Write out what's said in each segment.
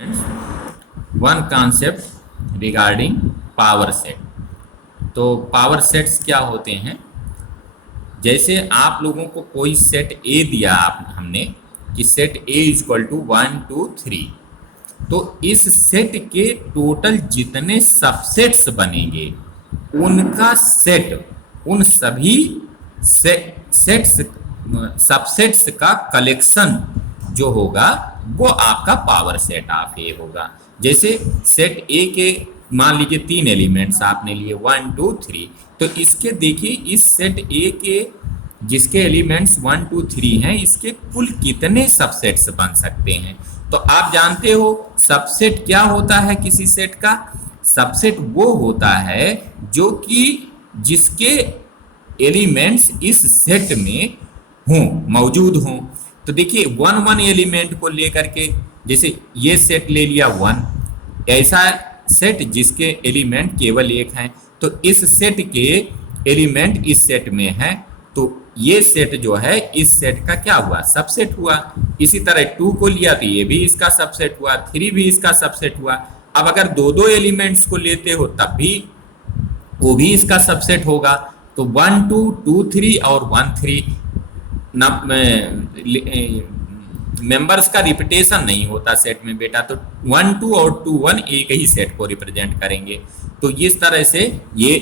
One concept regarding power set. तो power sets क्या होते हैं? जैसे आप लोगों को कोई सेट ए दिया हमने कि सेट ए इक्वल टू 1 2 3, तो इस सेट के टोटल जितने सबसेट्स बनेंगे उनका सेट, उन सभी सेट्स सबसेट्स का कलेक्शन जो होगा वो आपका पावर सेट ऑफ ए होगा। जैसे सेट ए के मान लीजिए 3 एलिमेंट्स आपने लिए 1 2 3, तो इसके देखिए इस सेट ए के जिसके एलिमेंट्स 1 2 3 हैं, इसके कुल कितने सबसेट्स बन सकते हैं। तो आप जानते हो सबसेट क्या होता है किसी सेट का? सबसेट वो होता है जो कि जिसके एलिमेंट्स इस सेट में हों, मौजूद हों। तो देखिए 1 1 एलिमेंट को लेकर के, जैसे ये सेट ले लिया 1, ऐसा सेट जिसके एलिमेंट केवल एक हैं, तो इस सेट के एलिमेंट इस सेट में हैं, तो ये सेट जो है इस सेट का क्या हुआ? सबसेट हुआ। इसी तरह 2 को लिया तो ये भी इसका सबसेट हुआ, 3 भी इसका सबसेट हुआ। अब अगर दो दो एलिमेंट्स को लेते हो तब भी वो भी इसका सबसेट होगा। तो 1 2 2 3 और 1 3 मेंबर्स का रिपीटेशन नहीं होता सेट में बेटा, तो 1 2 और 2 1 एक ही सेट को रिप्रेजेंट करेंगे। तो इस तरह से ये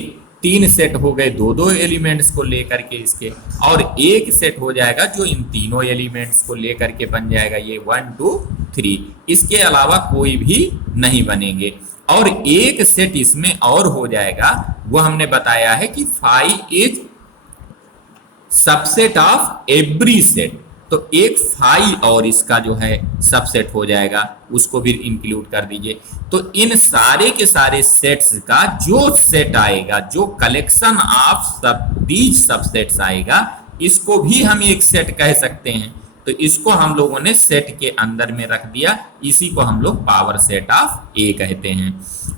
3 सेट हो गए दो दो एलिमेंट्स को लेकर के इसके, और एक सेट हो जाएगा जो इन तीनों एलिमेंट्स को लेकर के बन जाएगा ये 1 2 3। इसके अलावा कोई भी नहीं बनेंगे। और एक सेट इसमें और हो जाएगा, वो हमने बताया है कि phi is subset of every set. तो एक फाई और इसका जो है सबसेट हो जाएगा, उसको भी इंक्लूड कर दीजिए। तो इन सारे के सारे सेट्स का जो सेट आएगा, जो कलेक्शन ऑफ दीज सबसेट्स आएगा, इसको भी हम एक सेट कह सकते हैं। तो इसको हम लोगों ने सेट के अंदर में रख दिया, इसी को हम लोग पावर सेट ऑफ ए कहते हैं।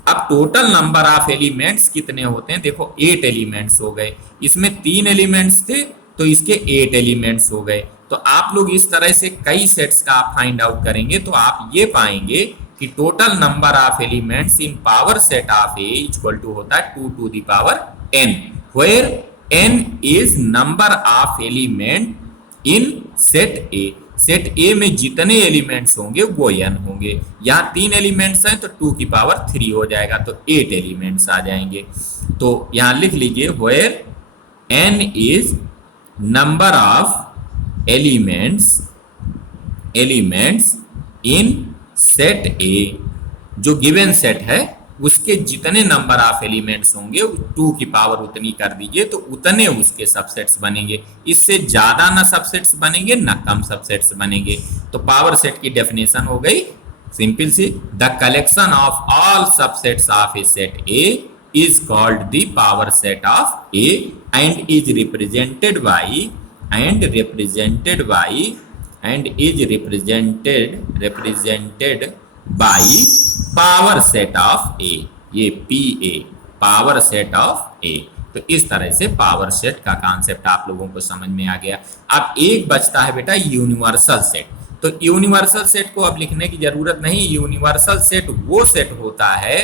अब टोटल नंबर ऑफ एलिमेंट्स कितने होते हैं? देखो 8 एलिमेंट्स हो गए, इसमें 3 एलिमेंट्स थे तो इसके 8 एलिमेंट्स हो गए। तो आप लोग इस तरह से कई सेट्स का आप फाइंड आउट करेंगे तो आप ये पाएंगे कि total number of elements in power set of A equal to होता है 2 to the power n, where n is number of element in set A. Set A में जितने एलिमेंट्स होंगे वो n होंगे। यहाँ 3 एलिमेंट्स हैं तो 2 की पावर 3 हो जाएगा, तो 8 एलिमेंट्स आ जाएंगे। तो यहाँ लिख लीजिए where n is number of elements in set ए, जो गिवन सेट है उसके जितने नंबर ऑफ एलिमेंट्स होंगे 2 की पावर उतनी कर दीजिए, तो उतने उसके सबसेट्स बनेंगे। इससे ज्यादा ना सबसेट्स बनेंगे ना कम सबसेट्स बनेंगे। तो पावर सेट की डेफिनेशन हो गई सिंपल सी, the collection of all subsets of a set A is called the power set of A and is represented by power set of A, ये PA power set of A। तो इस तरह से power set का concept आप लोगों को समझ में आ गया। अब एक बचता है बेटा यूनिवर्सल सेट। तो यूनिवर्सल सेट को अब लिखने की जरूरत नहीं। यूनिवर्सल सेट वो सेट होता है,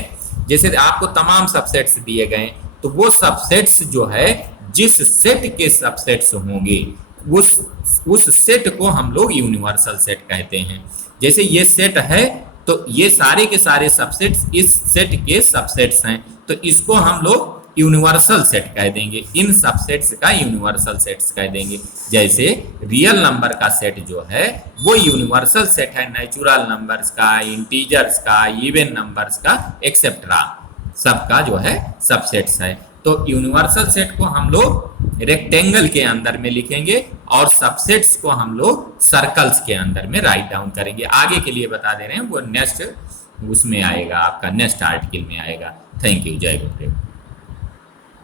जैसे आपको तमाम सबसेट्स दिए गए, तो वो सबसेट्स जो है जिस सेट के सबसेट्स होंगे उस सेट को हम लोग यूनिवर्सल सेट कहते हैं। जैसे ये सेट है तो ये सारे के सारे सबसेट्स इस सेट के सबसेट्स हैं, तो इसको हम लोग यूनिवर्सल सेट कह देंगे। इन सबसेट्स का यूनिवर्सल सेट्स कह देंगे। जैसे रियल नंबर का सेट जो है वो यूनिवर्सल सेट है, नेचुरल नंबर्स का, इंटीजर्स का, इवन नंबर्स का, एक्सेट्रा सबका जो है सबसेट्स है। तो यूनिवर्सल सेट को हम लोग रेक्टेंगल के अंदर में लिखेंगे और सबसेट्स को हम लोग सर्कल्स के अंदर में राइट डाउन करेंगे। आगे के लिए बता दे रहे हैं, वो नेक्स्ट उसमें आएगा, आपका नेक्स्ट आर्टिकल में आएगा। थैंक यू, जय गुरुदेव।